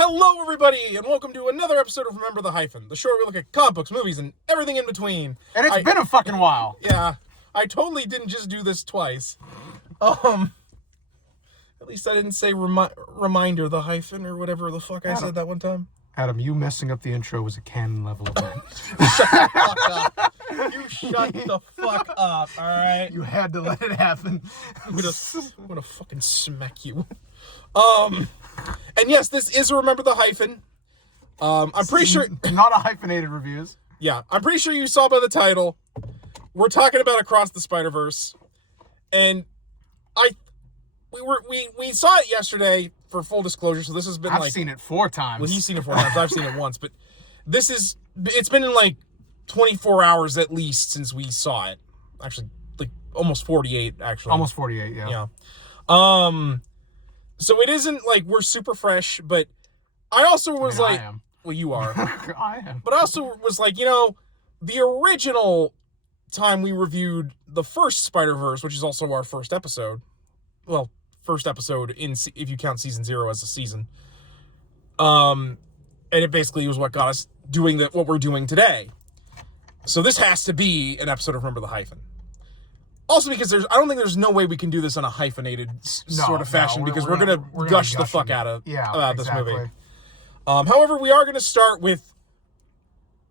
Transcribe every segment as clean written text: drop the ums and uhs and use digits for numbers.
Hello, everybody, and welcome to another episode of Remember the Hyphen, the show where we look at comic books, movies, and everything in between. And it's been a fucking while. Yeah, I totally didn't just do this twice. At least I didn't say reminder the hyphen or whatever the fuck I said that one time. Adam, you messing up the intro was a canon level event. Shut the fuck up. You shut the fuck up, alright? You had to let it happen. I'm gonna fucking smack you. And yes, this is Remember the Hyphen. I'm pretty sure... Not a hyphenated reviews. Yeah, I'm pretty sure you saw by the title. We're talking about Across the Spider-Verse. And we saw it yesterday, for full disclosure, so this has been I've seen it 4 times. Well, he's seen it 4 times, I've seen it once, but it's been in 24 hours at least since we saw it. Actually, almost 48, actually. Almost 48, yeah. Yeah. So it isn't we're super fresh, but I also was I am. Well, you are. I am. But I also was the original time we reviewed the first Spider-Verse, which is also our first episode. Well, first episode if you count season 0 as a season. And it basically was what got us doing what we're doing today. So this has to be an episode of Remember the Hyphen. Also because I don't think there's no way we can do this in a hyphenated sort of fashion because we're gonna gush the fuck out of this movie. However, we are gonna start with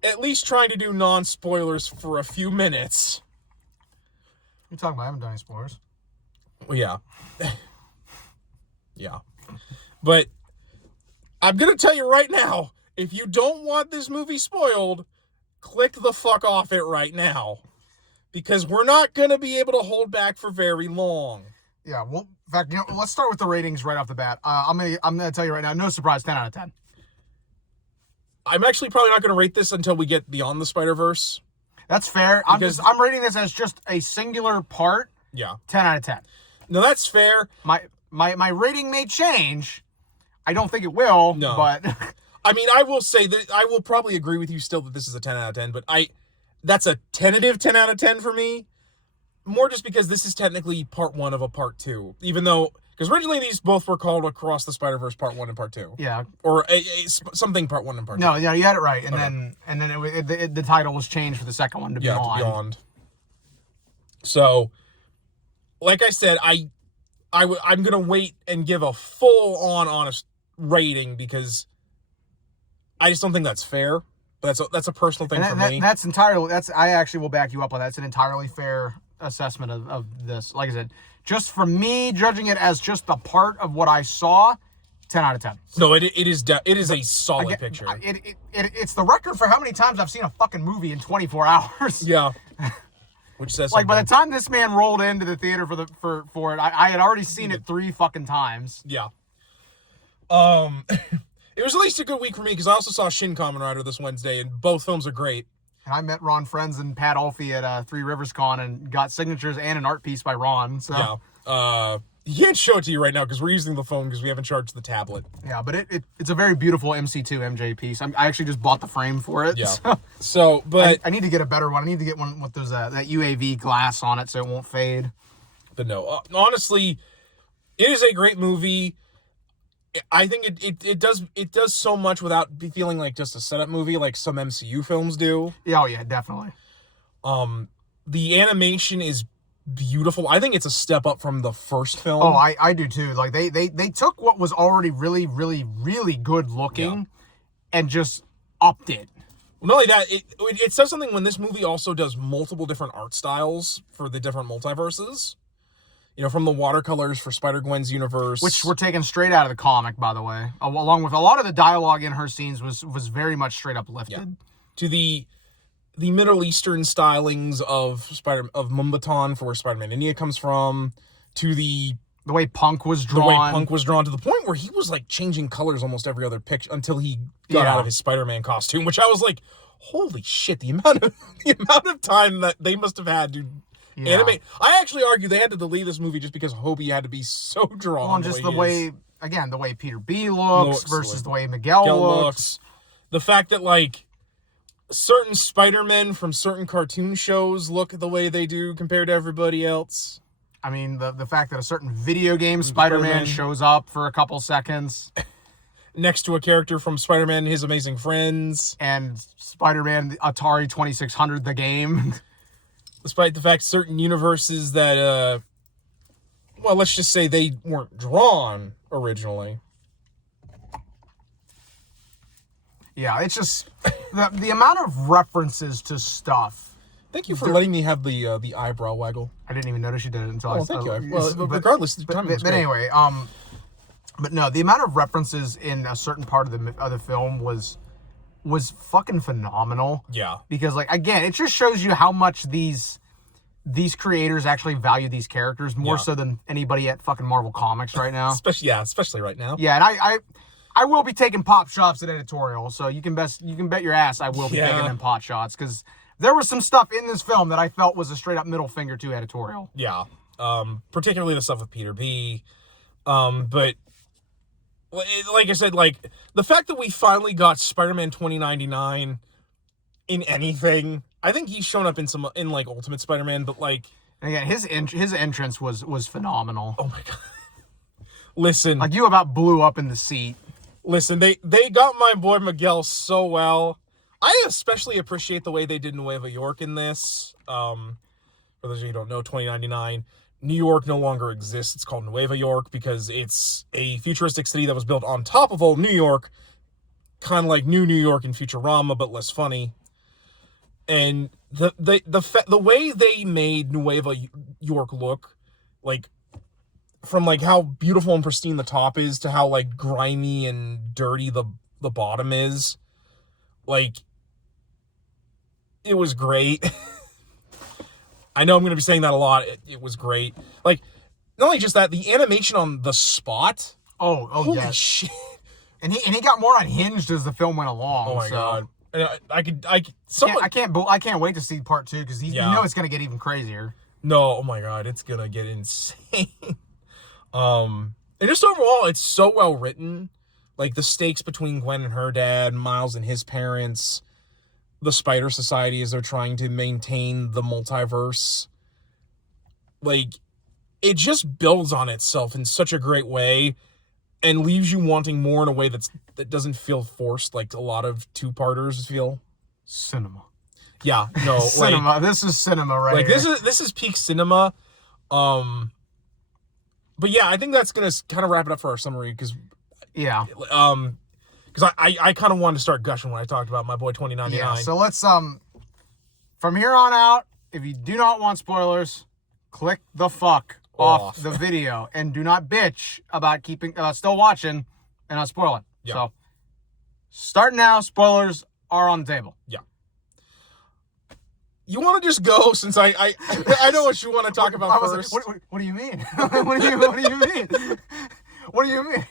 at least trying to do non-spoilers for a few minutes. You're talking about I haven't done any spoilers. Well, yeah. Yeah. But I'm going to tell you right now, if you don't want this movie spoiled, click the fuck off it right now. Because we're not going to be able to hold back for very long. Yeah, well, in fact, let's start with the ratings right off the bat. I'm gonna tell you right now, no surprise, 10 out of 10. I'm actually probably not going to rate this until we get beyond the Spider-Verse. That's fair. I'm rating this as just a singular part. Yeah. 10 out of 10. No, that's fair. My rating may change. I don't think it will, but... I mean, I will say that I will probably agree with you still that this is a 10 out of 10, but that's a tentative 10 out of 10 for me. More just because this is technically part 1 of a part 2. Even though... Because originally these both were called Across the Spider-Verse Part 1 and Part 2. Yeah. Or something Part 1 and Part 2. No, yeah, you had it right. And then the title was changed for the second one to Beyond. Yeah, to Beyond. So, like I said, I'm going to wait and give a full-on honest rating because I just don't think that's fair. But that's a personal thing for me. I actually will back you up on that. It's an entirely fair assessment of this. Like I said, just for me, judging it as just a part of what I saw, 10 out of 10. No, it is a solid picture. It's the record for how many times I've seen a fucking movie in 24 hours. Yeah. Which says by the time this man rolled into the theater for it, I had already seen it 3 fucking times. Yeah. It was at least a good week for me because I also saw Shin Kamen Rider this Wednesday, and both films are great. And I met Ron Friends and Pat Alfie at Three Rivers Con and got signatures and an art piece by Ron. So. Yeah. He can't show it to you right now because we're using the phone because we haven't charged the tablet. Yeah, but it's a very beautiful MC2 MJ piece. I actually just bought the frame for it. Yeah. So, but... I need to get a better one. I need to get one with those that UAV glass on it so it won't fade. But no, honestly, it is a great movie. I think it does so much without feeling like just a setup movie like some MCU films do. Yeah, oh yeah, definitely. The animation is beautiful. I think it's a step up from the first film. Oh, I do too. Like they took what was already really, really, really good looking and just upped it. Well, not only that, it says something when this movie also does multiple different art styles for the different multiverses. From the watercolors for Spider-Gwen's universe. Which were taken straight out of the comic, by the way. Along with a lot of the dialogue in her scenes was very much straight up lifted. Yeah. To the Middle Eastern stylings of Mumbattan for where Spider-Man India comes from, to the way Punk was drawn. To the point where he was changing colors almost every other picture until he got out of his Spider-Man costume, which I was like, holy shit, the amount of time that they must have had to animate. I actually argue they had to delete this movie just because Hobie had to be so drawn. Well, just the way Peter B looks versus the way Miguel looks. The fact that certain Spider-Men from certain cartoon shows look the way they do compared to everybody else. I mean, the fact that a certain video game Spider-Man shows up for a couple seconds. next to a character from Spider-Man and His Amazing Friends. And Spider-Man Atari 2600, the game. Despite the fact certain universes that, well, let's just say they weren't drawn originally. Yeah, it's just the amount of references to stuff. Thank you for letting me have the eyebrow waggle. I didn't even notice you did it until I thank you. Well, regardless, the timing was but great. anyway, but no, the amount of references in a certain part of the film was fucking phenomenal. Yeah. Because, like, again, it just shows you how much these creators actually value these characters more so than anybody at fucking Marvel Comics right now. especially right now. Yeah, and I will be taking pop shots at editorial, so you can bet your ass I will be taking them pot shots, because there was some stuff in this film that I felt was a straight up middle finger to editorial. Yeah. Particularly the stuff with Peter B. But like I said, like the fact that we finally got Spider-Man 2099 in anything. I think he's shown up in like Ultimate Spider-Man, but like, and again, his entrance was phenomenal. Oh my god! Listen, like, you about blew up in the seat. Listen, they got my boy Miguel so well. I especially appreciate the way they did Nueva York in this. For those of you who don't know, 2099, New York no longer exists. It's called Nueva York because it's a futuristic city that was built on top of old New York, kind of like New York in Futurama, but less funny. And the way they made Nueva York look, like, from like how beautiful and pristine the top is to how like grimy and dirty the bottom is, like, it was great. I know I'm going to be saying that a lot. It was great. Like, not only just that, the animation on the spot. Holy shit. And he got more unhinged as the film went along. Oh my god. And I can't wait to see part 2, because you know it's going to get even crazier. No, oh my god, it's going to get insane. And just overall, it's so well written. Like, the stakes between Gwen and her dad, Miles and his parents, the Spider Society as they're trying to maintain the multiverse. Like, it just builds on itself in such a great way and leaves you wanting more in a way that doesn't feel forced like a lot of two-parters feel. Cinema. Yeah, no. Cinema. Like, this is cinema right like, here. This is peak cinema. But yeah, I think that's going to kind of wrap it up for our summary, because I kind of wanted to start gushing when I talked about my boy 2099. Yeah, so let's, from here on out, if you do not want spoilers, click the fuck off the video, and do not bitch about still watching and not spoiling. Yeah. So, start now, spoilers are on the table. Yeah. You want to just go, since I know what you want to talk about first. Like, what do you mean? what do you mean? What do you mean?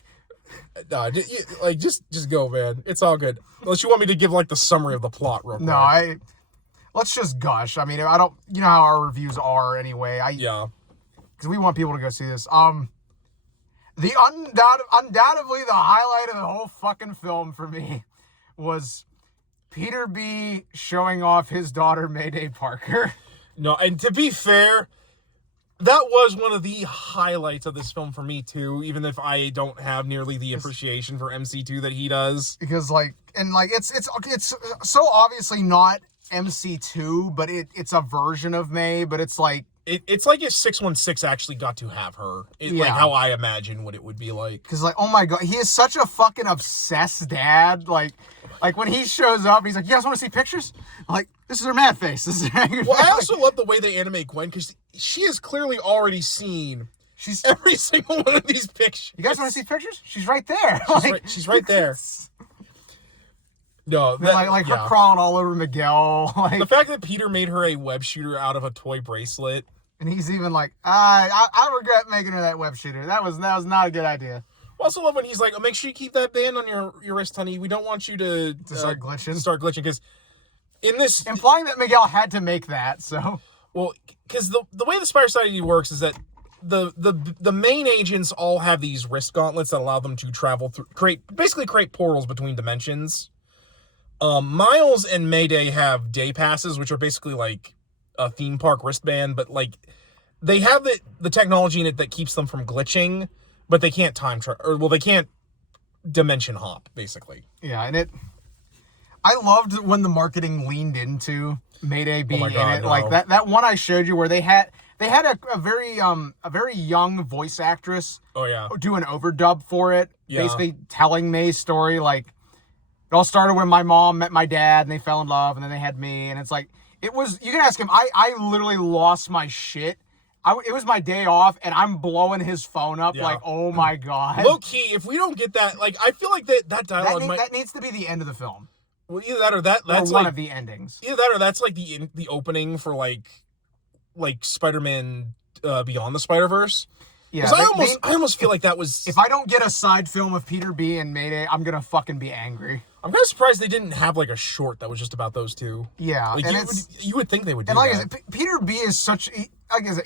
No, just go, man. It's all good. Unless you want me to give like the summary of the plot real quick. No, let's just gush. I mean, I don't, you know how our reviews are anyway. Because we want people to go see this. The undoubtedly the highlight of the whole fucking film for me was Peter B showing off his daughter Mayday Parker. No, and to be fair, that was one of the highlights of this film for me too, even if I don't have nearly the appreciation for MC2 that he does. Because it's so obviously not MC2, but it's a version of May, but it's like it's like if 616 actually got to have her. Like how I imagine what it would be like. Because, like, oh my god, he is such a fucking obsessed dad. Like when he shows up, he's like, "You guys want to see pictures?" Like, this is her mad face. This is her angry face. I also love the way they animate Gwen, because she has clearly already seen every single one of these pictures. You guys want to see pictures? She's right there. She's right there. No, her crawling all over Miguel. Like, the fact that Peter made her a web shooter out of a toy bracelet. And he's even like, I regret making her that web shooter. That was not a good idea. I also love when he's like, make sure you keep that band on your wrist, honey. We don't want you to start glitching. Because in this... Implying that Miguel had to make that, so... Well, because the way the Spider Society works is that the main agents all have these wrist gauntlets that allow them to travel through... create portals between dimensions. Miles and Mayday have day passes, which are basically like a theme park wristband, but like they have the technology in it that keeps them from glitching, but they can't time travel, or well, they can't dimension hop, basically. Yeah, and I loved when the marketing leaned into Mayday being in it. No. Like that one I showed you where they had a very young voice actress do an overdub for it, basically telling May's story. Like, it all started when my mom met my dad and they fell in love, and then they had me, and it's like, you can ask him, I literally lost my shit. It was my day off, and I'm blowing his phone up like, oh my God. Low key, if we don't get that, like, I feel like that dialogue that needs to be the end of the film. Well, either that or that's or one like, of the endings. Either that or that's like the opening for like Spider-Man Beyond the Spider-Verse. Yeah, I almost feel like that was... If I don't get a side film of Peter B and Mayday, I'm gonna fucking be angry. I'm kind of surprised they didn't have like a short that was just about those two. Yeah, like, and you would think they would do and like that. Peter B is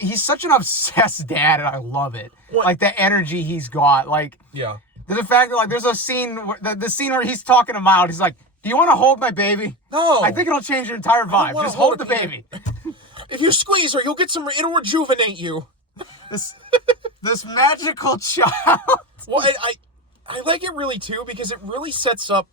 he's such an obsessed dad, and I love it. What? Like the energy he's got. Like, yeah, the fact that like there's a scene, the scene where he's talking to Miles. He's like, "Do you want to hold my baby?" No, I think it'll change your entire vibe. Just hold the baby. If you squeeze her, you'll get some. It'll rejuvenate you. This magical child. Well, I like it really too because it really sets up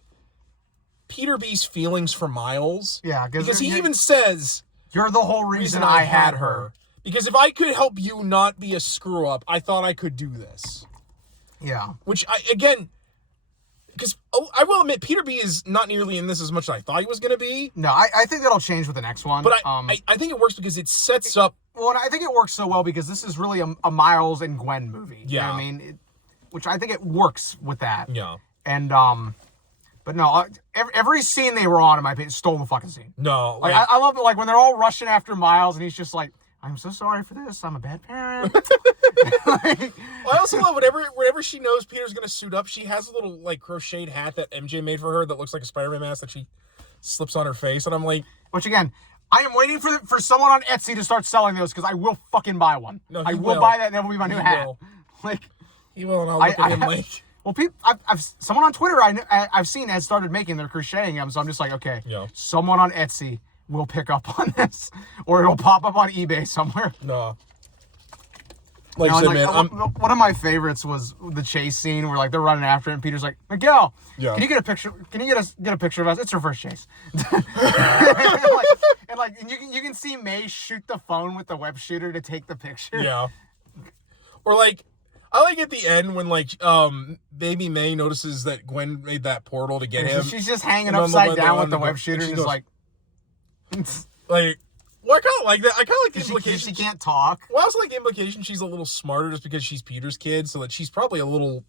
Peter B's feelings for Miles. Yeah, because he even says, "You're the whole reason I had her." Because if I could help you not be a screw up, I thought I could do this. Yeah. Which because I will admit, Peter B is not nearly in this as much as I thought he was going to be. No, I think that'll change with the next one. But I think it works because it sets up... Well, and I think it works so well because this is really a Miles and Gwen movie. Yeah. You know what I mean? Which I think it works with that. Yeah. And, but no, every scene they were on, in my opinion, stole the fucking scene. No. Like, I love it, like, when they're all rushing after Miles and he's just like, "I'm so sorry for this. I'm a bad parent." I also love whenever she knows Peter's going to suit up, she has a little, like, crocheted hat that MJ made for her that looks like a Spider-Man mask that she slips on her face. And I'm like... Which, again, I am waiting for someone on Etsy to start selling those because I will fucking buy one. No, I will buy that and that will be my new hat. Will. Like, he will, and I'll look at him like... Well, someone on Twitter I've seen has started making their crocheting them, so I'm just like, okay, someone on Etsy will pick up on this, or it'll pop up on eBay somewhere. No. Like I said, man, one of my favorites was the chase scene where like they're running after it, and Peter's like, "Miguel, can you get a picture? Can you get a picture of us? It's her first chase." and you can see May shoot the phone with the web shooter to take the picture. Yeah. Or like, I like at the end when like baby May notices that Gwen made that portal to get him. She's just hanging upside down with the web shooter, and just like, like. Well, I kind of like that. I kind of like the implication. She can't talk. Well, I also like the implication she's a little smarter just because she's Peter's kid, so that she's probably a little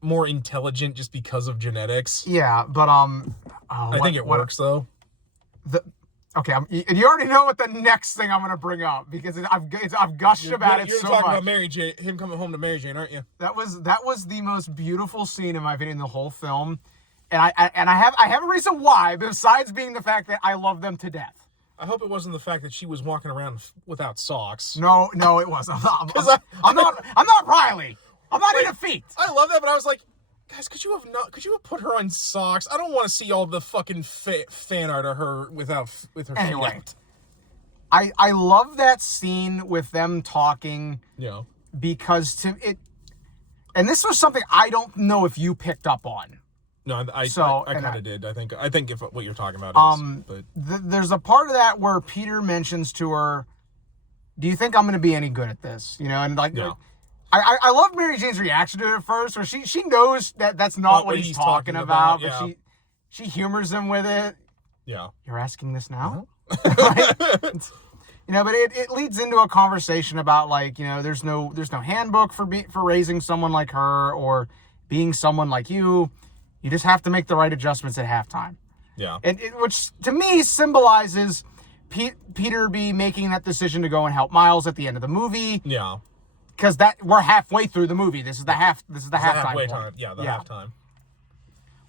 more intelligent just because of genetics. Yeah, but I think it works though. Okay, you already know what the next thing I'm gonna bring up because I've gushed about it so much. You're talking about Mary Jane, him coming home to Mary Jane, aren't you? That was the most beautiful scene in my opinion in the whole film, and I have a reason why besides being the fact that I love them to death. I hope it wasn't the fact that she was walking around without socks. No, it wasn't. I'm not Riley. I'm not into feet. I love that, but I was like, guys, could you have put her on socks? I don't want to see all the fucking fan art of her with her anyway. Feet. I love that scene with them talking. Yeah. Because and this was something I don't know if you picked up on. No, I kind of did. I think if what you're talking about is, but there's a part of that where Peter mentions to her, "Do you think I'm going to be any good at this?" You know, and like, I love Mary Jane's reaction to it at first, where she knows that that's not what he's talking about, but she humors him with it. Yeah, you're asking this now, you know, but it leads into a conversation about like, you know, there's no handbook for raising someone like her or being someone like you. You just have to make the right adjustments at halftime. Yeah. And which, to me, symbolizes Peter B making that decision to go and help Miles at the end of the movie. Yeah. Because we're halfway through the movie. This is the halftime time. Yeah, halftime.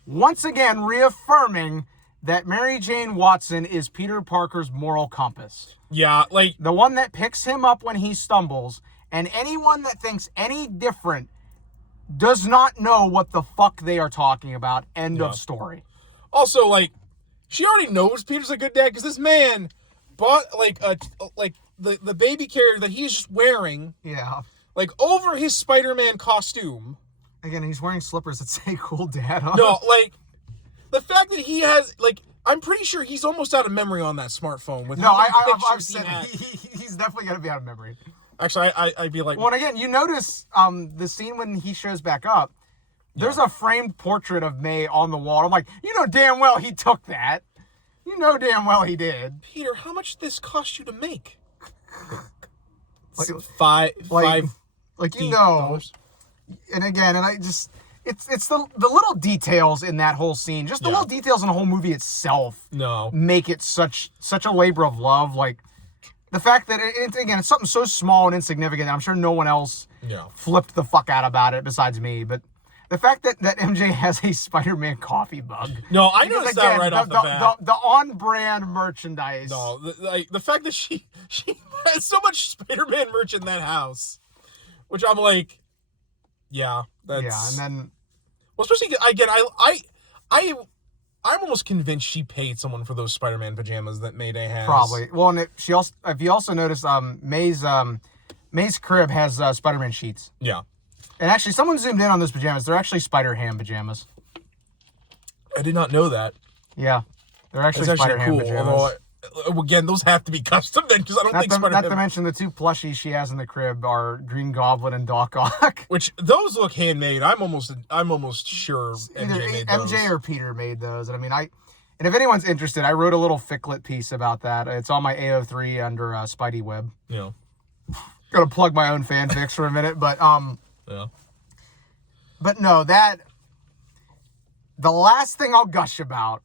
Once again, reaffirming that Mary Jane Watson is Peter Parker's moral compass. Yeah, like... The one that picks him up when he stumbles, and anyone that thinks any different does not know what the fuck they are talking about. End of story. Also, like, she already knows Peter's a good dad because this man bought like the baby carrier that he's just wearing. Yeah. Like over his Spider-Man costume. Again, he's wearing slippers that say "Cool Dad" on No, like, the fact that he has, like, I'm pretty sure he's almost out of memory on that smartphone. With I've said he's definitely going to be out of memory. Actually, I'd be like... Well, and again, you notice the scene when he shows back up, there's a framed portrait of May on the wall. I'm like, you know damn well he took that. You know damn well he did. Peter, how much did this cost you to make? Like, five you know. And again, and I just... It's the little details in that whole scene, just the little details in the whole movie itself. Make it such a labor of love. Like the fact that it's something so small and insignificant that I'm sure no one else flipped the fuck out about it besides me. But the fact that MJ has a Spider-Man coffee mug. No, I noticed that right off the bat. The on-brand merchandise. No, the fact that she has so much Spider-Man merch in that house, which I'm like, yeah, that's... and then. Well, especially again, I'm almost convinced she paid someone for those Spider-Man pajamas that Mayday has. Probably. Well, and if you also notice, May's crib has Spider-Man sheets. Yeah. And actually, someone zoomed in on those pajamas. They're actually Spider-Ham pajamas. I did not know that. Yeah, they're actually Spider-Ham pajamas. Although, again, those have to be custom then, because I don't think Spider-Man... Not to mention the two plushies she has in the crib are Green Goblin and Doc Ock. Which, those look handmade. I'm almost sure Either MJ made those. MJ or Peter made those. And I mean, and if anyone's interested, I wrote a little ficlet piece about that. It's on my AO3 under Spidey Web. Yeah. Gonna plug my own fanfics for a minute, but yeah. But no, the last thing I'll gush about,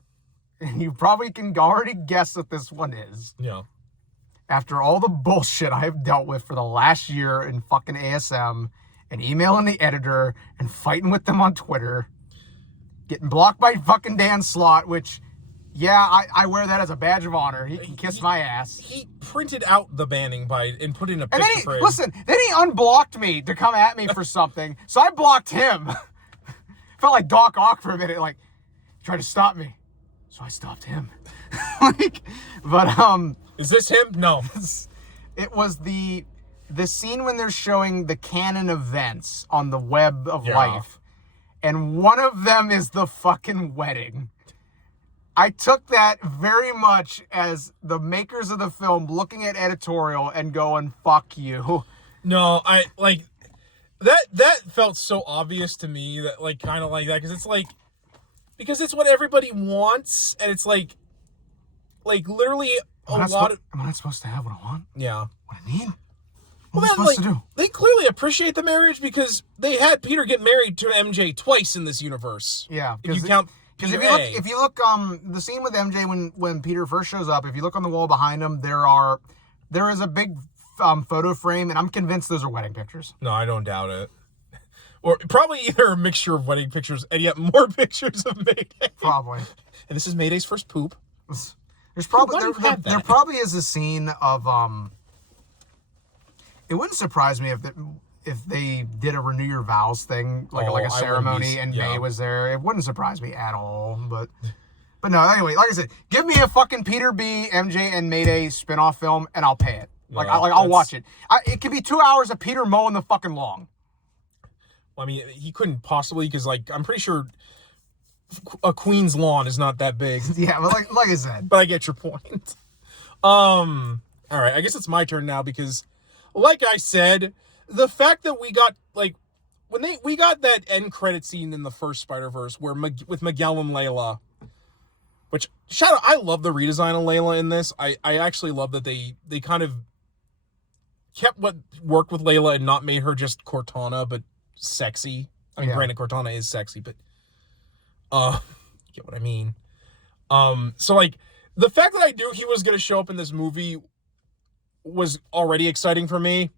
and you probably can already guess what this one is. Yeah. After all the bullshit I have dealt with for the last year in fucking ASM, and emailing the editor, and fighting with them on Twitter, getting blocked by fucking Dan Slott, which, yeah, I wear that as a badge of honor. He can kiss my ass. He printed out the banning and put in a picture frame. Listen, then he unblocked me to come at me for something, so I blocked him. Felt like Doc Ock for a minute, like, tried to stop me. So I stopped him. Is this him? No. It was the scene when they're showing the canon events on the Web of Life. And one of them is the fucking wedding. I took that very much as the makers of the film looking at editorial and going, fuck you. No, I, like, that felt so obvious to me, that, like, kind of like that, because it's what everybody wants, and it's like literally Am I not supposed to have what I want? Yeah. What I need? What am I supposed to do? They clearly appreciate the marriage because they had Peter get married to MJ twice in this universe. Yeah. If you count Because if you look, the scene with MJ when Peter first shows up, if you look on the wall behind him, there is a big photo frame, and I'm convinced those are wedding pictures. No, I don't doubt it. Or probably either a mixture of wedding pictures and yet more pictures of Mayday. Probably. And this is Mayday's first poop. There's probably there probably is a scene of It wouldn't surprise me if they did a renew your vows thing, like a ceremony, and May was there. It wouldn't surprise me at all. But no, anyway, like I said, give me a fucking Peter B, MJ, and Mayday spinoff film, and I'll pay it. I'll watch it. It could be 2 hours of Peter mowing the fucking lawn. I mean, he couldn't possibly, because, like, I'm pretty sure a queen's lawn is not that big. Yeah, but like I said. But I get your point. All right, I guess it's my turn now, because, like I said, the fact that we got, like, when we got that end credit scene in the first Spider-Verse where with Miguel and Layla, which, shout out, I love the redesign of Layla in this. I actually love that they kind of kept what worked with Layla and not made her just Cortana, but sexy. I mean, granted, Cortana is sexy, but you get what I mean. So, like, the fact that I knew he was going to show up in this movie was already exciting for me.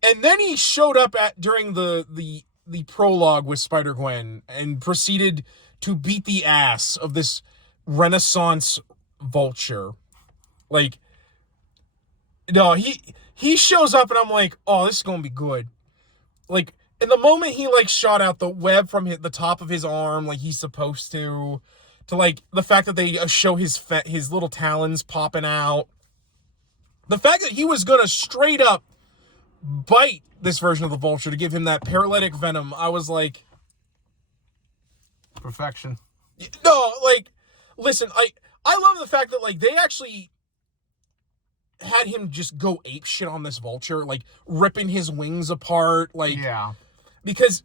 And then he showed up during the prologue with Spider-Gwen and proceeded to beat the ass of this Renaissance vulture. Like, no, he shows up and I'm like, oh, this is going to be good. Like, in the moment he, like, shot out the web from the top of his arm like he's supposed to, like, the fact that they show his little talons popping out. The fact that he was going to straight up bite this version of the Vulture to give him that paralytic venom, I was like, perfection. No, like, listen, I love the fact that, like, they actually had him just go ape shit on this Vulture, like, ripping his wings apart, like, yeah, because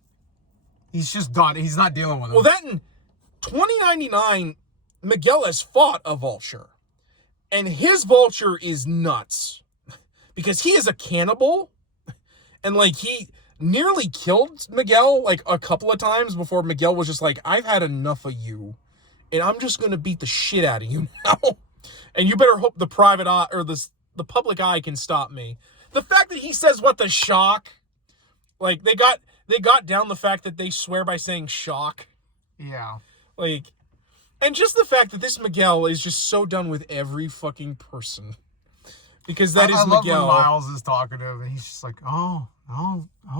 he's just done. He's not dealing with it. Well, then, 2099, Miguel has fought a Vulture, and his Vulture is nuts because he is a cannibal, and, like, he nearly killed Miguel, like, a couple of times before Miguel was just like, I've had enough of you, and I'm just gonna beat the shit out of you now, and you better hope the private eye, or the public eye can stop me. The fact that he says, what the shock, like, they got down the fact that they swear by saying shock. Yeah. Like, and just the fact that this Miguel is just so done with every fucking person. Because that is I love Miguel. when Miles is talking to him, and he's just like, oh,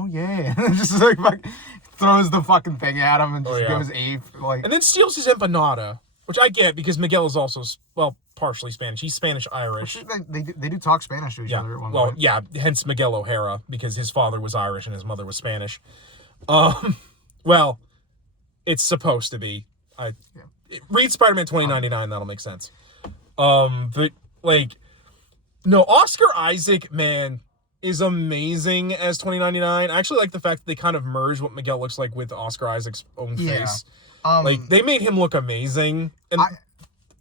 yeah. And just like throws the fucking thing at him and just goes ape. Like, and then steals his empanada, which I get because Miguel is also, well, partially Spanish. He's Spanish-Irish. They do talk Spanish to each other at one point. Yeah, hence Miguel O'Hara, because his father was Irish and his mother was Spanish. Well, it's supposed to be. Read Spider-Man 2099, that'll make sense. But, like, no, Oscar Isaac, man, is amazing as 2099. I actually like the fact that they kind of merged what Miguel looks like with Oscar Isaac's own face. Like, they made him look amazing, and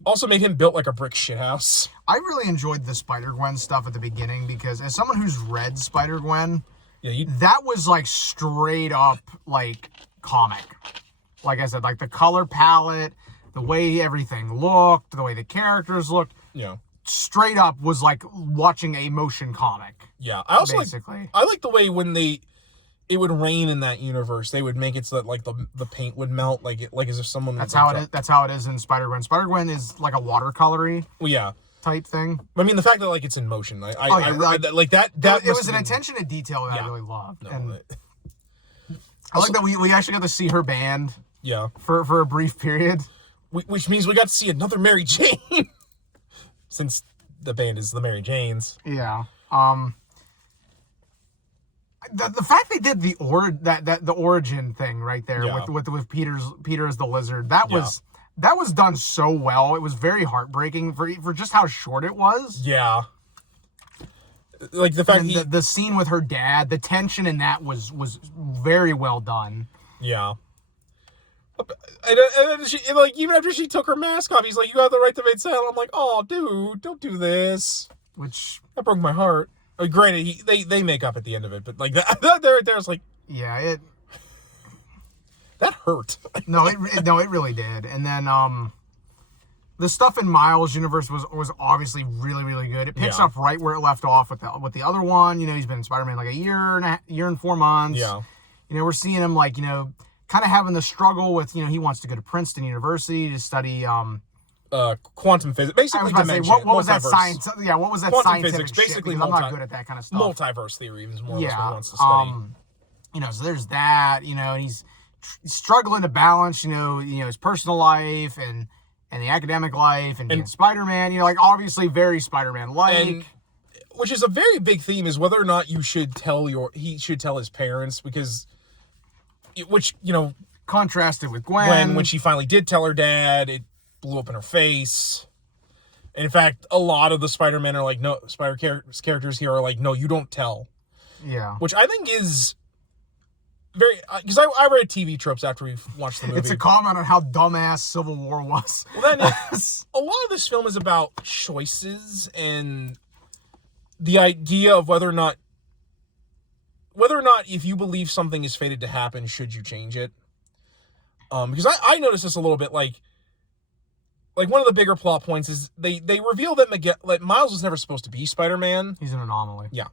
also made him built like a brick shithouse. I really enjoyed the Spider-Gwen stuff at the beginning, because as someone who's read Spider-Gwen, that was, like, straight up, like, comic. Like I said, like, the color palette, the way everything looked, the way the characters looked. Yeah. Straight up was like watching a motion comic. Yeah. I also basically. I like the way when it would rain in that universe, they would make it so that, like, the paint would melt, like as if someone. That's how it is. That's how it is in Spider-Gwen. Spider-Gwen is like a watercolory. Well, yeah. Type thing. I mean, the fact that, like, it's in motion, like that it was an attention to detail that I really loved. No, and I like that we actually got to see her band. Yeah. For a brief period. Which means we got to see another Mary Jane. Since the band is the Mary Janes. Yeah. The fact they did the origin thing right there with Peter as the lizard, that was done so well. It was very heartbreaking for just how short it was. Yeah. Like the fact the scene with her dad, the tension in that was very well done. Yeah. And then she, like, even after she took her mask off, he's like, you have the right to remain silent. I'm like, oh, dude, don't do this. Which... that broke my heart. Granted, they make up at the end of it, but, like, that there's like... yeah, that hurt. No, it really did. And then, the stuff in Miles' universe was obviously really, really good. It picks up right where it left off with the other one. You know, he's been in Spider-Man like a year and 4 months. Yeah. You know, we're seeing him, like, you know, kind of having the struggle with, you know, he wants to go to Princeton University to study quantum physics, basically dimension. What was that science? Yeah, what was that quantum scientific physics? Basically, shit? I'm not good at that kind of stuff. Multiverse theory is more or less what he wants to study. You know, so there's that. You know, and he's struggling to balance, you know, his personal life and the academic life and being Spider-Man. You know, like, obviously very Spider-Man-like. Which is a very big theme, is whether or not he should tell his parents, because. Which, you know... contrasted with Gwen. When she finally did tell her dad, it blew up in her face. And in fact, a lot of the Spider-Men are like, no, characters here are like, no, you don't tell. Yeah. Which I think is very... because I read TV tropes after we watched the movie. It's a comment on how dumbass Civil War was. Well, then, a lot of this film is about choices and the idea of whether or not if you believe something is fated to happen, should you change it? Because I noticed this a little bit, like one of the bigger plot points is they reveal that Miles was never supposed to be Spider-Man. He's an anomaly. Yeah.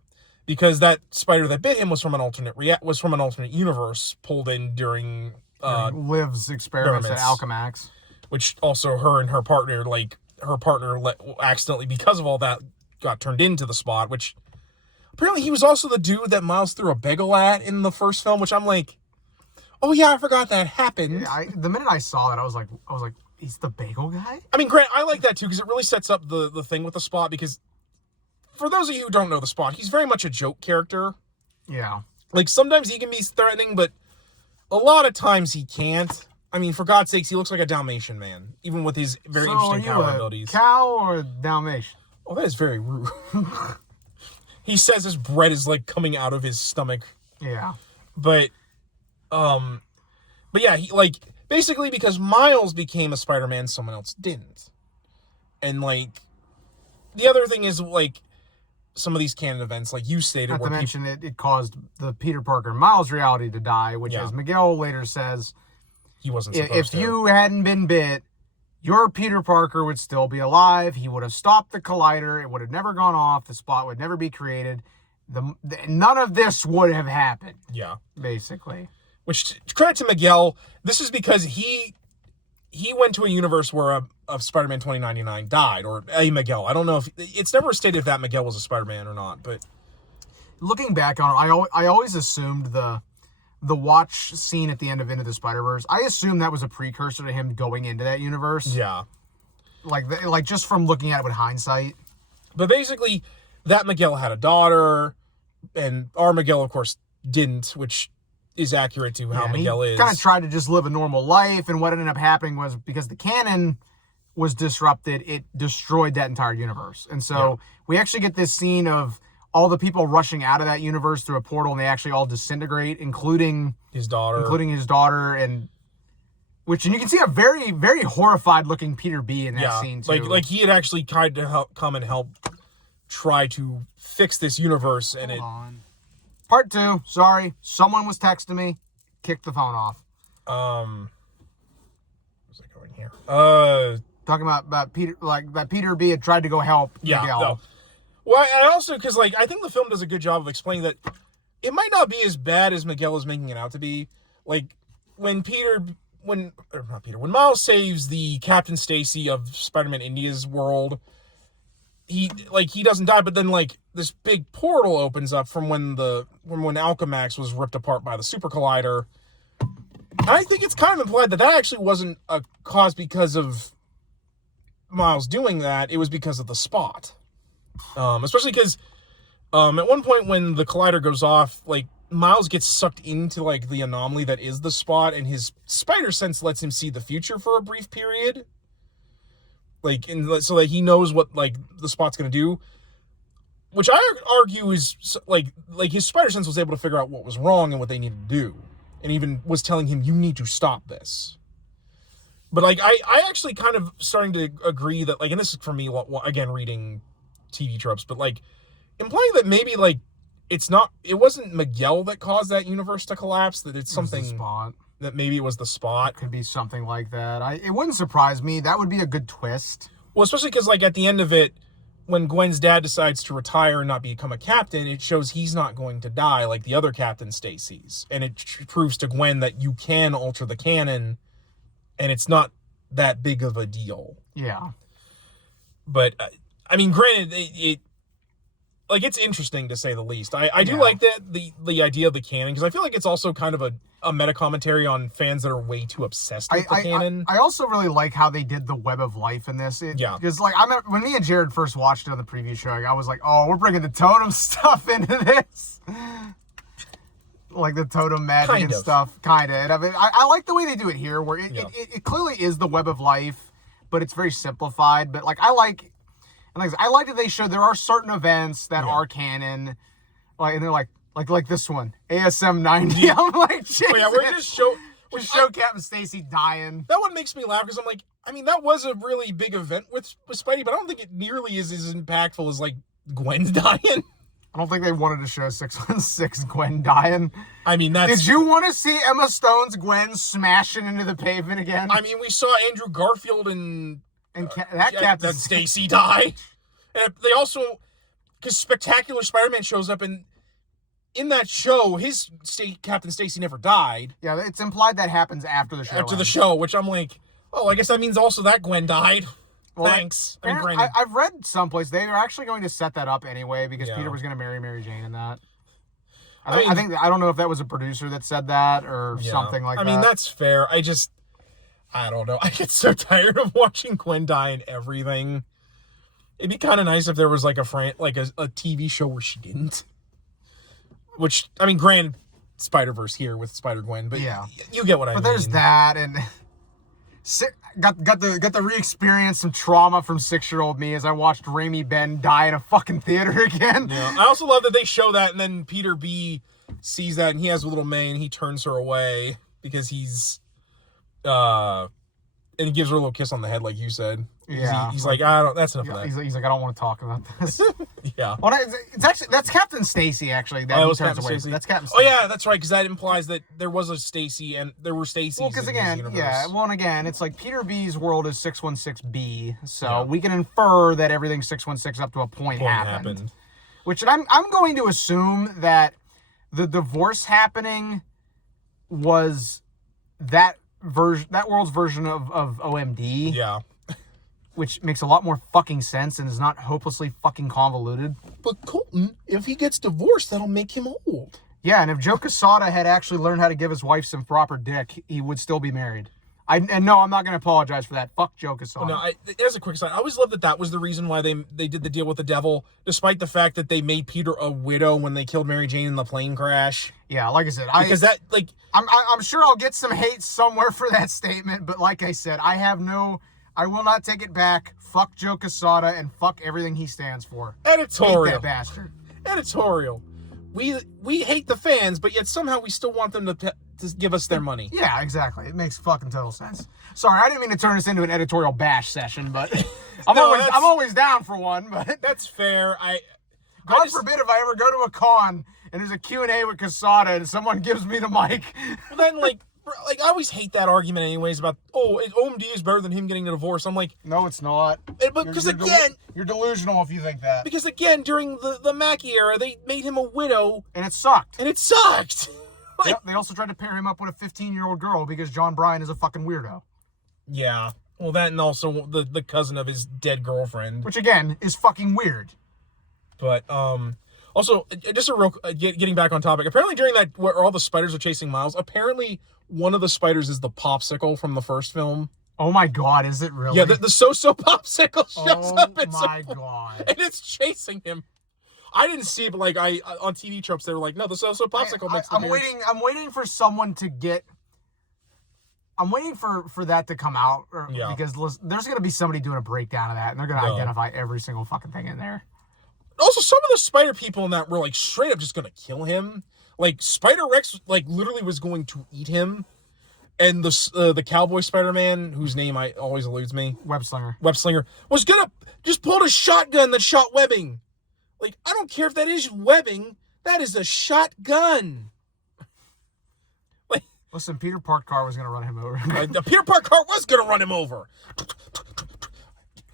Because that spider that bit him was from an alternate universe pulled in during Liv's experiments at Alchemax. Which also her partner accidentally, because of all that, got turned into the Spot, which apparently he was also the dude that Miles threw a bagel at in the first film, which I'm like, oh yeah, I forgot that happened. Yeah, the minute I saw that, I was like, he's the bagel guy? I mean, Grant, I like that too, because it really sets up the thing with the Spot, because for those of you who don't know the Spot, he's very much a joke character. Yeah. Like, sometimes he can be threatening, but a lot of times he can't. I mean, for God's sakes, he looks like a Dalmatian man, even with his very interesting power abilities. Cow or a Dalmatian? Oh, that is very rude. He says his bread is, like, coming out of his stomach. Yeah. But yeah, he, like, basically because Miles became a Spider-Man, someone else didn't. And, like, the other thing is, like, some of these canon events, like you stated, not to mention it caused the Peter Parker Miles reality to die, which, as Miguel later says, he wasn't supposed to. If you hadn't been bit, your Peter Parker would still be alive. He would have stopped the collider. It would have never gone off. The spot would never be created. None of this would have happened. Yeah. Basically. Which, credit to Miguel, this is because he went to a universe where a Spider-Man 2099 died, or a Miguel. I don't know if it's never stated if that Miguel was a Spider-Man or not, but looking back on it, I always assumed the watch scene at the end of Into the Spider-Verse, I assumed that was a precursor to him going into that universe. Yeah. Like just from looking at it with hindsight. But basically, that Miguel had a daughter, and our Miguel, of course, didn't, which is accurate to how Miguel is. Kind of tried to just live a normal life, and what ended up happening was because the canon was disrupted, it destroyed that entire universe. And so we actually get this scene of all the people rushing out of that universe through a portal, and they actually all disintegrate, including his daughter, and you can see a very, very horrified looking Peter B in that scene too. Like he had actually tried to come and help try to fix this universe, and Hold on. Part 2. Sorry, someone was texting me. Kicked the phone off. Where's it going here? Talking about Peter, like that Peter B had tried to go help Miguel. No. Well, I also, because, like, I think the film does a good job of explaining that it might not be as bad as Miguel is making it out to be. Like, when Miles saves the Captain Stacy of Spider-Man India's world, he doesn't die, but then, like, this big portal opens up from when Alchemax was ripped apart by the Super Collider. And I think it's kind of implied that actually wasn't a cause because of Miles doing that. It was because of the spot. Especially because at one point when the collider goes off, like, Miles gets sucked into, like, the anomaly that is the spot, and his spider sense lets him see the future for a brief period. Like, so that he knows what, like, the spot's gonna do. Which I argue is, like his spider sense was able to figure out what was wrong and what they needed to do. And even was telling him, you need to stop this. But, like, I actually kind of starting to agree that, like, and this is for me, again, reading TV tropes, but, like, implying that maybe, like, it wasn't Miguel that caused that universe to collapse, that it's something, the spot. That maybe it was the spot. Could be something like that. It wouldn't surprise me. That would be a good twist. Well, especially because, like, at the end of it, when Gwen's dad decides to retire and not become a captain, it shows he's not going to die like the other Captain Stacy's. And it proves to Gwen that you can alter the canon, and it's not that big of a deal. Yeah. But, I mean, granted, it's interesting to say the least. I do like the idea of the canon, because I feel like it's also kind of a meta commentary on fans that are way too obsessed with the canon. I also really like how they did the web of life in this. Because, like, when me and Jared first watched it on the preview show, I was like, oh, we're bringing the totem stuff into this. Like the totem magic and stuff, kind of. And I mean, I like the way they do it here, where it clearly is the web of life, but it's very simplified. But, like, I like that they show there are certain events that are canon, like, and they're like this one, ASM 90. I'm like, Jesus. We're just show Captain Stacy dying. That one makes me laugh because I'm like, I mean, that was a really big event with Spidey, but I don't think it nearly is as impactful as, like, Gwen's dying. I don't think they wanted to show 616 Gwen dying. I mean, Did you want to see Emma Stone's Gwen smashing into the pavement again? I mean, we saw Andrew Garfield and Captain Stacy die. And they also, because Spectacular Spider-Man shows up, and in that show, his Captain Stacy never died. Yeah, it's implied that happens after the show. After the show, which I'm like, oh, I guess that means also that Gwen died. Well, thanks. I've read someplace they were actually going to set that up anyway, because Peter was going to marry Mary Jane in that. I don't know if that was a producer that said that or something like that. I mean, that's fair. I don't know. I get so tired of watching Gwen die in everything. It'd be kind of nice if there was like a TV show where she didn't. Which, I mean, granted, Spider-Verse here with Spider-Gwen, but yeah, you get what I mean. But there's that, and got to re-experience some trauma from 6-year-old me as I watched Raimi Ben die in a fucking theater again. Yeah. I also love that they show that, and then Peter B sees that, and he has a little May, and he turns her away because he's, and he gives her a little kiss on the head, like you said. Yeah, he's like, I don't. That's enough of that. He's like, I don't want to talk about this. Yeah. Well, it's actually that's Captain Stacy. Actually, that he turns away. That's Captain Stacy. Oh yeah, that's right. Because that implies that there was a Stacy and there were Stacys. Well, because again, it's like Peter B's world is 616B, so we can infer that everything 616 up to a point happened. Which I'm going to assume that the divorce happening was that world's version of OMD. Yeah. Which makes a lot more fucking sense and is not hopelessly fucking convoluted. But Colton, if he gets divorced, that'll make him old. Yeah, and if Joe Quesada had actually learned how to give his wife some proper dick, he would still be married. And no, I'm not going to apologize for that. Fuck Joe Quesada. No, as a quick aside, I always loved that was the reason why they did the deal with the devil, despite the fact that they made Peter a widow when they killed Mary Jane in the plane crash. Yeah, like I said, I'm sure I'll get some hate somewhere for that statement, but like I said, I will not take it back. Fuck Joe Quesada and fuck everything he stands for. Editorial. Hate that bastard. Editorial. We hate the fans, but yet somehow we still want them to give us their money. Yeah, exactly. It makes fucking total sense. Sorry, I didn't mean to turn this into an editorial bash session, but I'm always down for one. But that's fair. God forbid if I ever go to a con and there's a Q&A with Quesada and someone gives me the mic. Well, then I always hate that argument anyways about, OMD is better than him getting a divorce. I'm like, no, it's not. But because again, you're delusional if you think that. Because again, during the Mackie era, they made him a widow. And it sucked. They also tried to pair him up with a 15-year-old girl because John Bryan is a fucking weirdo. Yeah. Well, that and also the cousin of his dead girlfriend. Which again, is fucking weird. But, also, just getting back on topic, apparently during that, where all the spiders are chasing Miles, apparently one of the spiders is the popsicle from the first film. Oh my god, is it really? Yeah, the so-so popsicle shows up. Oh my god. And it's chasing him. I didn't see it, but on TV tropes, they were like, no, the so-so popsicle makes the I'm waiting for someone to get... I'm waiting for that to come out, because there's going to be somebody doing a breakdown of that, and they're going to identify every single fucking thing in there. Also, some of the spider people in that were, straight up just going to kill him. Spider-Rex, literally was going to eat him. And the cowboy Spider-Man, whose name always eludes me. Web-slinger, was going to just pull a shotgun that shot webbing. I don't care if that is webbing. That is a shotgun. Listen, Peter Parker was going to run him over. The Peter Parker was going to run him over.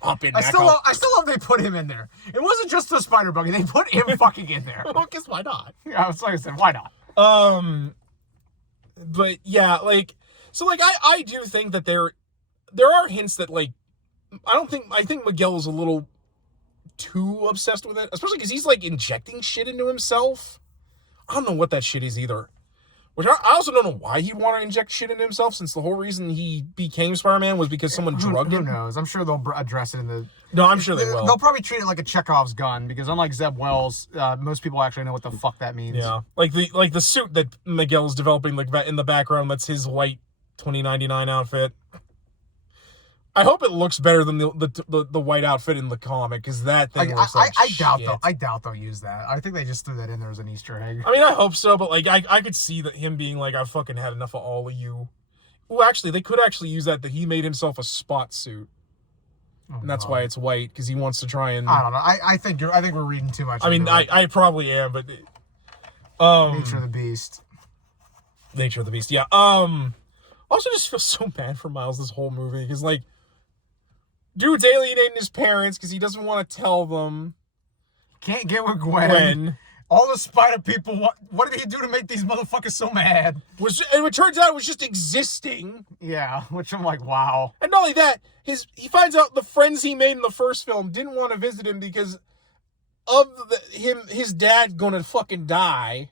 I still love they put him in there. It wasn't just the spider buggy. They put him fucking in there. Well, guess why not? Yeah, it's like I said, why not? But yeah, I do think that there are hints that I think Miguel is a little too obsessed with it, especially because he's injecting shit into himself. I don't know what that shit is either. Which I also don't know why he'd want to inject shit into himself, since the whole reason he became Spider-Man was because someone drugged him. Who knows? I'm sure they'll address it in the... No, I'm sure they will. They'll probably treat it like a Chekhov's gun, because unlike Zeb Wells, most people actually know what the fuck that means. Yeah. The suit that Miguel is developing in the background, that's his white 2099 outfit. I hope it looks better than the white outfit in the comic, because that thing looks like shit. I doubt they'll use that. I think they just threw that in there as an Easter egg. I mean, I hope so, but I could see that him being I've fucking had enough of all of you. Well, actually, they could actually use that he made himself a spot suit. And that's why it's white, because he wants to try and... I don't know. I think we're reading too much. I mean, I probably am, but... Nature of the Beast. Nature of the Beast, yeah. Also just feel so bad for Miles this whole movie, because, dude's alienating his parents because he doesn't want to tell them. Can't get with Gwen. All the spider people, what did he do to make these motherfuckers so mad? And it turns out it was just existing. Yeah, which I'm like, wow. And not only that, he finds out the friends he made in the first film didn't want to visit him because of his dad going to fucking die.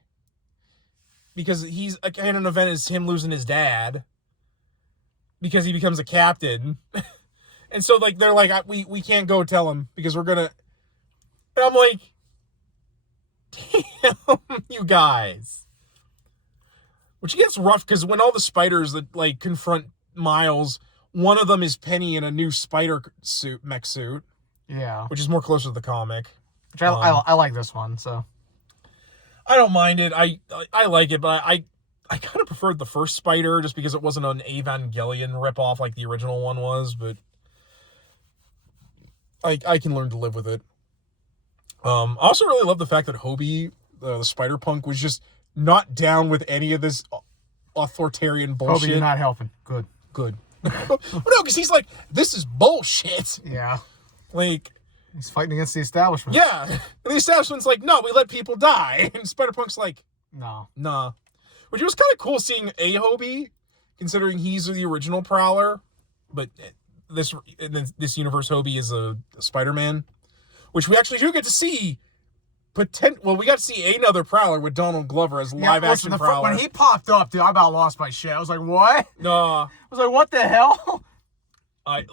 Because he's a kind of event is him losing his dad. Because he becomes a captain. And so, they're we can't go tell him because we're gonna... And I'm like, Damn, you guys. Which gets rough, because when all the spiders that, like, confront Miles, one of them is Penny in a new spider mech suit. Yeah. Which is more closer to the comic. Which I like this one, so. I don't mind it. I like it, but I kind of preferred the first Spider just because it wasn't an Evangelion ripoff like the original one was, but I can learn to live with it. I also really love the fact that Hobie, the Spider-Punk, was just not down with any of this authoritarian bullshit. Hobie, you're not helping. Good. No, because he's like, this is bullshit. Yeah. Like... He's fighting against the establishment. Yeah. And the establishment's like, no, we let people die. And Spider-Punk's like, no. Nah. Which was kind of cool seeing a Hobie, considering he's the original Prowler. But in this universe, Hobie is a Spider-Man. Which we actually do get to see. Well, we got to see another Prowler with Donald Glover as live-action Prowler. When he popped up, dude, I about lost my shit. I was like, what? Nah. I was like, what the hell? I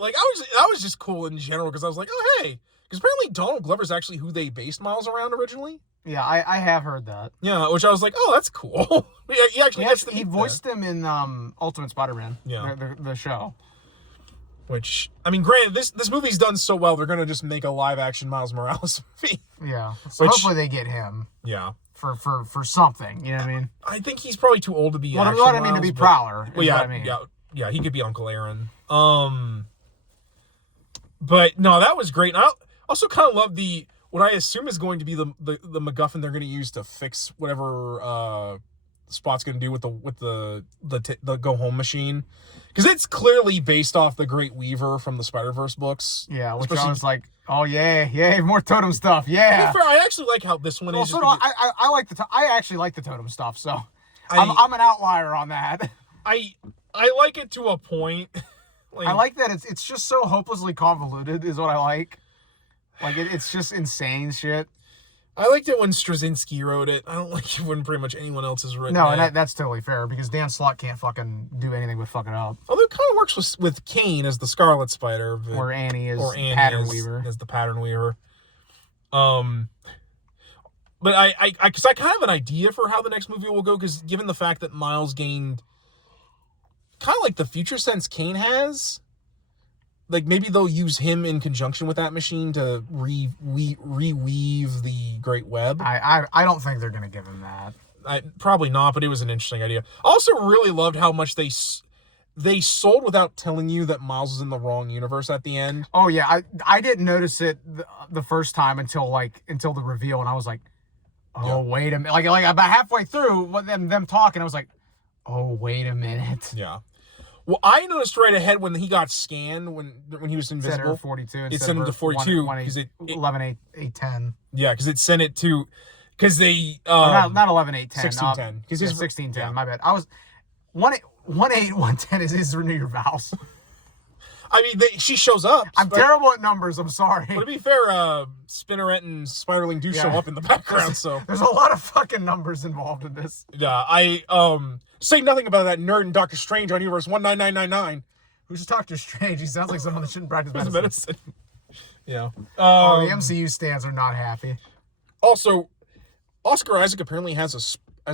was just cool in general, because I was like, oh, hey. Because apparently Donald Glover's actually who they based Miles around originally. Yeah, I have heard that. Yeah, which I was like, oh, that's cool. He voiced him in Ultimate Spider-Man. Yeah. The show. Which, I mean, granted, this movie's done so well, they're going to just make a live-action Miles Morales movie. Yeah. So hopefully they get him. Yeah. For something, you know what I mean? I think he's probably too old to be What I mean to be Prowler. Well, yeah, what I mean. yeah, he could be Uncle Aaron. But, no, that was great. And I also kind of love what I assume is going to be the MacGuffin they're going to use to fix whatever Spot's going to do with the Go Home machine, because it's clearly based off the Great Weaver from the Spider-Verse books. Yeah, which I was like, oh yay, more totem stuff, yeah. Fair, I actually like how this one is. I actually like the totem stuff, so I'm an outlier on that. I like it to a point. I like that it's just so hopelessly convoluted, is what I like. Like, it's just insane shit. I liked it when Straczynski wrote it. I don't like it when pretty much anyone else has written it. No, and that's totally fair, because Dan Slott can't fucking do anything but fuck it up. Although it kind of works with Kane as the Scarlet Spider. Or Annie as Pattern Weaver. As the Pattern Weaver. But because I kind of have an idea for how the next movie will go, because given the fact that Miles gained kind of like the future sense Kane has, like, maybe they'll use him in conjunction with that machine to reweave the Great Web. I don't think they're going to give him that. Probably not, but it was an interesting idea. I also really loved how much they sold without telling you that Miles was in the wrong universe at the end. Oh, yeah. I didn't notice it the first time until the reveal, and I was like, oh, wait a minute. Like about halfway through them talking, I was like, oh, wait a minute. Yeah. Well, I noticed right ahead when he got scanned, when he was invisible. 42. It sent him to 42 because 11/8/10. Yeah, because it sent it to, because they not 11/8/10. 16/10. Because 16/10. Yeah. My bad. I was 1/8/110 is renew your vows. I mean, she shows up. I'm terrible at numbers. I'm sorry. But to be fair, Spinneret and Spiderling do show up in the background. So there's a lot of fucking numbers involved in this. Yeah, say nothing about that nerd in Doctor Strange on Universe 19999. Who's Doctor Strange? He sounds like someone that shouldn't practice medicine. Yeah. The MCU stands are not happy. Also, Oscar Isaac apparently has a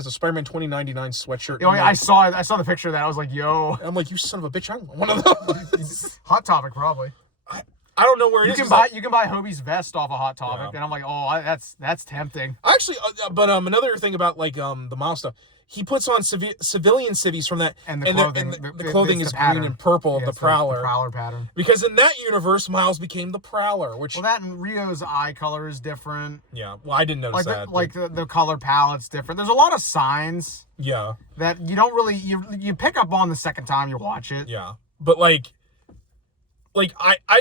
Spider-Man 2099 sweatshirt. Oh, yeah, I saw the picture of that. I was like, yo. I'm like, you son of a bitch, I want one of those. Hot Topic, probably. I don't know where it is. You can buy Hobie's vest off of Hot Topic, and I'm like, oh, that's tempting. Actually, but another thing about the Miles stuff, he puts on civilian civvies from that, and the clothing. The clothing is green and purple of the Prowler. The Prowler pattern. Because in that universe, Miles became the Prowler, which that and Rio's eye color is different. Yeah, well, I didn't notice that. The color palette's different. There's a lot of signs. Yeah. That you don't really you pick up on the second time you watch it. Yeah, but I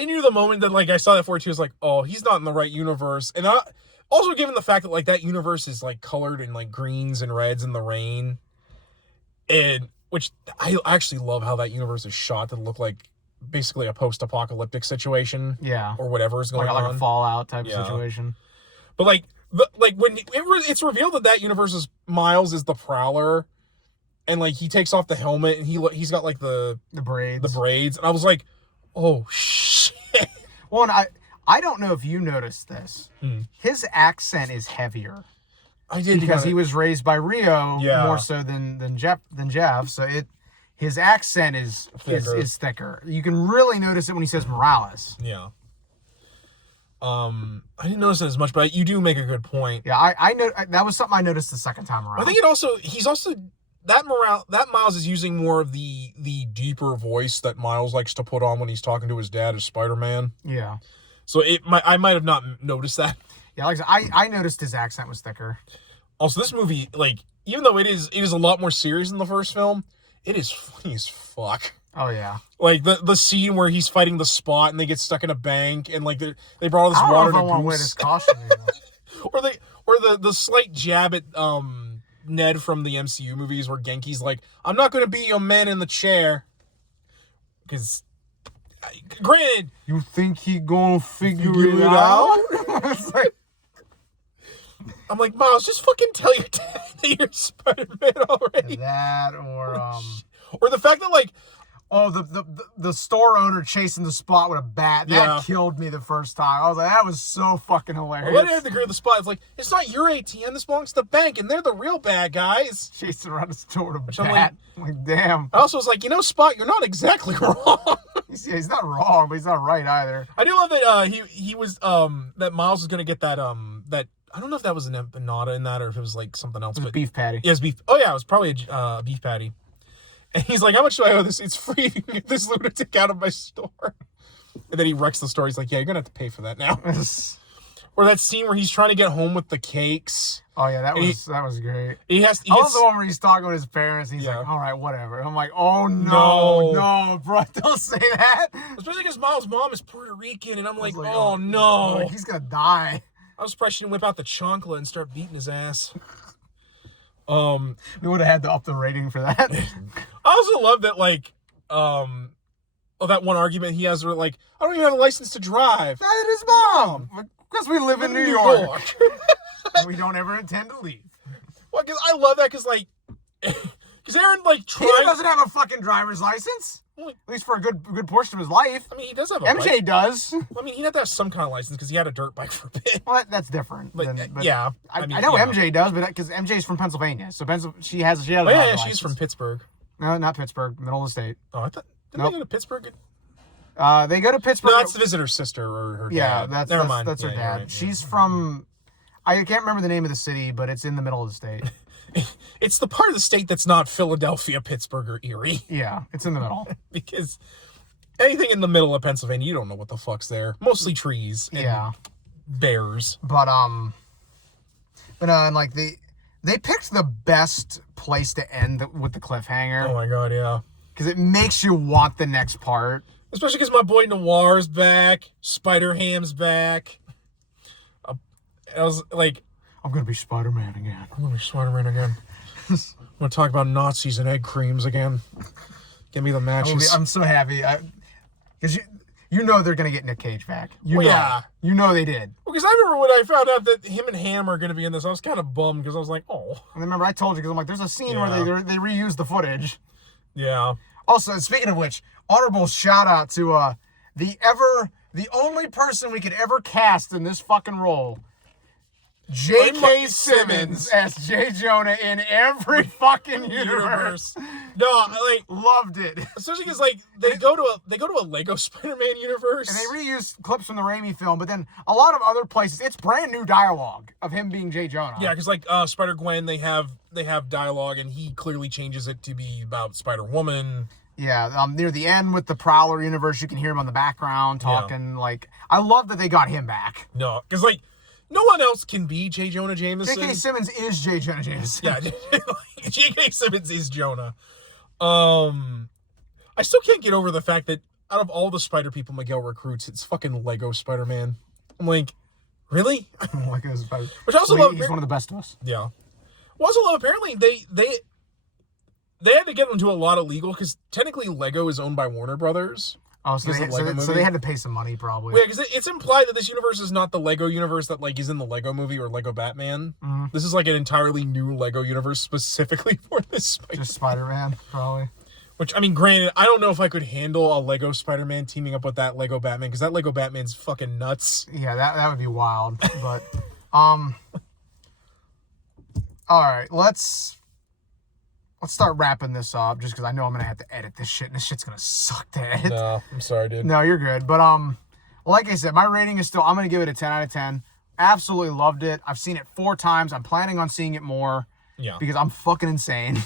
knew the moment that I saw that 42, I was like, oh, he's not in the right universe, and also given the fact that that universe is colored in greens and reds in the rain, and which I actually love how that universe is shot to look like basically a post-apocalyptic situation, or whatever is going on, like a Fallout type situation. But when it's revealed that universe's Miles is the Prowler, and he takes off the helmet and he's got the braids, and I was like, oh shit. Well, and I don't know if you noticed this. His accent is heavier. I did because he was raised by Rio more so than Jeff. So his accent is thicker. You can really notice it when he says Morales. Yeah. I didn't notice it as much, but you do make a good point. Yeah, I know that was something I noticed the second time around. I think he's also that Miles is using more of the deeper voice that Miles likes to put on when he's talking to his dad as Spider-Man. Yeah. So I might have not noticed that. Yeah, like I noticed his accent was thicker. Also, this movie, like, even though it is a lot more serious than the first film, it is funny as fuck. Oh yeah. Like the scene where he's fighting the Spot and they get stuck in a bank and like they brought all this water to Goose. Wear this costume or the slight jab at Ned from the MCU movies where Genki's like, I'm not gonna be your man in the chair. Because granted, you think he gonna figure it out? I'm like, Miles, just fucking tell your dad that you're Spider-Man already. That or the fact that like, oh, the store owner chasing the Spot with a bat. That killed me the first time. I was like, that was so fucking hilarious. Why did I have to agree with the Spot? It's like, it's not your ATM. This belongs to the bank, and they're the real bad guys. Chasing around the store with a bat. I'm like, damn. I also was like, Spot, you're not exactly wrong. He's not wrong, but he's not right either. I do love that he was that Miles was gonna get that that. I don't know if that was an empanada in that or if it was like something else. It was a beef patty. Yeah, it was beef. Oh yeah, it was probably a beef patty. And he's like, how much do I owe this? It's free if you can get this lunatic out of my store. And then he wrecks the store. He's like, yeah, you're going to have to pay for that now. Or that scene where he's trying to get home with the cakes. Oh, yeah, that was great. I love the one where he's talking with his parents. And he's like, all right, whatever. And I'm like, oh, no, bro, don't say that. Especially because Miles' mom is Puerto Rican. And I'm like, oh, no. Like, he's going to die. I was surprised she didn't whip out the chancla and start beating his ass. We would have had to up the rating for that. I also love that, like, that one argument he has where, like, I don't even have a license to drive. That is his mom. Because we live in New York. And we don't ever intend to leave. Well, because I love that because, like, because Aaron, like, He doesn't have a fucking driver's license. At least for a good portion of his life. I mean, he does have a MJ does. I mean, he had to have some kind of license because he had a dirt bike for a bit. Well, that's different. But yeah. I know MJ does, but because MJ's from Pennsylvania. So she has a yeah, she's from Pittsburgh. No, not Pittsburgh. Middle of the state. Oh, I thought... Didn't they go to Pittsburgh? They go to Pittsburgh. No, that's the visitor's sister or her dad. Yeah, Never mind. That's her dad. Right, she's from... I can't remember the name of the city, but it's in the middle of the state. It's the part of the state that's not Philadelphia, Pittsburgh, or Erie. Yeah, it's in the middle. Because anything in the middle of Pennsylvania, you don't know what the fuck's there. Mostly trees and bears. But and like they picked the best place to end with the cliffhanger. Oh my god, yeah. Because it makes you want the next part. Especially because my boy Noir's back, Spider-Ham's back. I was like, I'm going to be Spider-Man again. I'm going to talk about Nazis and egg creams again. Give me the matches. I'm so happy. Because you know they're going to get Nick Cage back. Yeah. You know they did. Well, because I remember when I found out that him and Ham are going to be in this, I was kind of bummed because I was like, oh. And remember, I told you, because I'm like, there's a scene where they reuse the footage. Yeah. Also, speaking of which, honorable shout out to the only person we could ever cast in this fucking role, J.K. Simmons as J. Jonah in every fucking universe. No, I loved it. Especially because they go to a Lego Spider-Man universe, and they reuse clips from the Raimi film. But then a lot of other places, it's brand new dialogue of him being J. Jonah. Yeah, because Spider-Gwen, they have dialogue, and he clearly changes it to be about Spider-Woman. Yeah, near the end with the Prowler universe, you can hear him on the background talking. Yeah. Like, I love that they got him back. No, because no one else can be J. Jonah Jameson. J.K. Simmons is J. Jonah Jameson. Yeah, J.K. Simmons is Jonah. I still can't get over the fact that out of all the Spider people Miguel recruits, it's fucking Lego Spider-Man. I'm like, really? Lego Spider. Which I also love. He's one of the best of us. Yeah. Well, also love. Apparently, they had to get into a lot of legal because technically Lego is owned by Warner Brothers. Oh, so they had to pay some money, probably. Yeah, because it's implied that this universe is not the Lego universe that is in the Lego movie or Lego Batman. Mm-hmm. This is an entirely new Lego universe specifically for this Spider-Man. Just Spider-Man, probably. Which, I mean, granted, I don't know if I could handle a Lego Spider-Man teaming up with that Lego Batman, because that Lego Batman's fucking nuts. Yeah, that would be wild. But, All right, let's start wrapping this up, just because I know I'm gonna have to edit this shit, and this shit's gonna suck to edit. No, I'm sorry, dude. No, you're good. But like I said, my rating is still, I'm gonna give it a 10 out of 10. Absolutely loved it. I've seen it 4 times. I'm planning on seeing it more. Yeah. Because I'm fucking insane.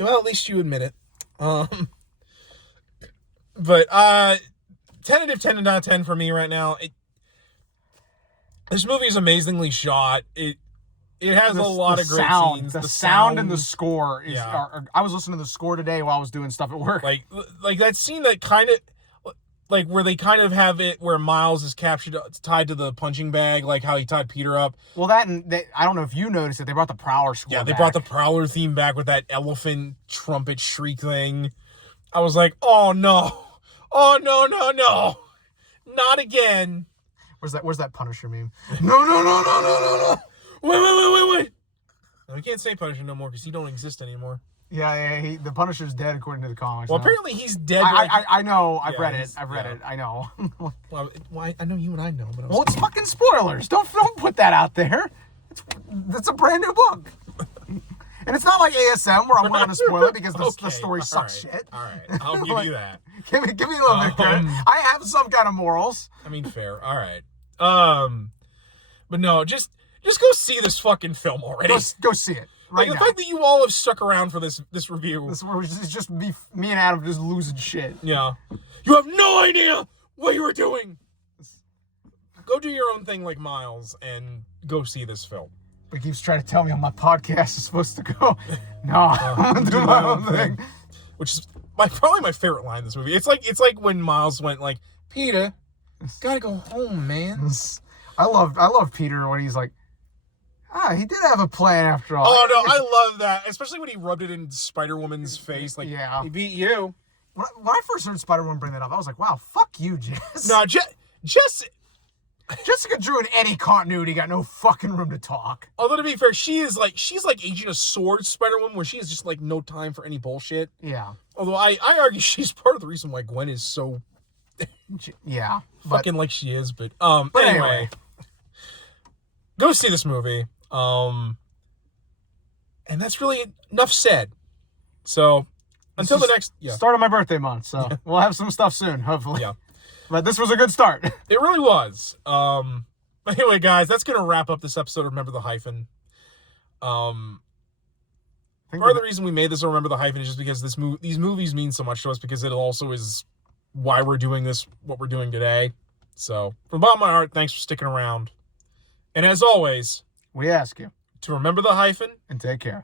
Well, at least you admit it. But tentative 10 out of 10 for me right now. This movie is amazingly shot. It has a lot of great scenes. The sound and the score is. Yeah. I was listening to the score today while I was doing stuff at work. Like that scene that kind of, like where they kind of have it where Miles is captured, tied to the punching bag, like how he tied Peter up. Well, I don't know if you noticed it. They brought the Prowler score. Yeah, they brought the Prowler theme back with that elephant trumpet shriek thing. I was like, oh no, no, not again. Where's that Punisher meme? No. Wait. No, we can't say Punisher no more because he don't exist anymore. Yeah. The Punisher's dead according to the comics. Well, apparently he's dead. I know. I've read it. I know. Well, I know you and I know, but it's fucking spoilers. Don't put that out there. It's a brand new book. And it's not like ASM where I'm going to spoil it because the story sucks shit. All right, I'll give you that. Give me a little bit credit. I have some kind of morals. I mean, fair. All right. But no, just go see this fucking film already. Go see it. Right the fact that you all have stuck around for this review. This is just me and Adam just losing shit. Yeah. You have no idea what you were doing. Go do your own thing like Miles and go see this film. He keeps trying to tell me on my podcast is supposed to go. No, I'm gonna do my own thing. Which is probably my favorite line in this movie. It's like when Miles went like, Peter, gotta go home, man. I love Peter when he's like, he did have a plan after all. Oh no, I love that. Especially when he rubbed it in Spider-Woman's face. Like, yeah. He beat you. When I first heard Spider-Woman bring that up, I was like, wow, fuck you, Jess. No, Jessica Drew in any continuity got no fucking room to talk. Although to be fair, she's like Agent of Sword Spider-Woman, where she has just like no time for any bullshit. Yeah. Although I argue she's part of the reason why Gwen is so fucking like she is. But anyway, go see this movie. And that's really enough said. So until the next start of my birthday month, so we'll have some stuff soon, hopefully. Yeah. But this was a good start. It really was. But anyway, guys, that's going to wrap up this episode of Remember the Hyphen. Part of the reason we made this Remember the Hyphen is just because these movies mean so much to us, because it also is why we're doing this, what we're doing today. So, from the bottom of my heart, thanks for sticking around. And as always, we ask you to remember the hyphen and take care.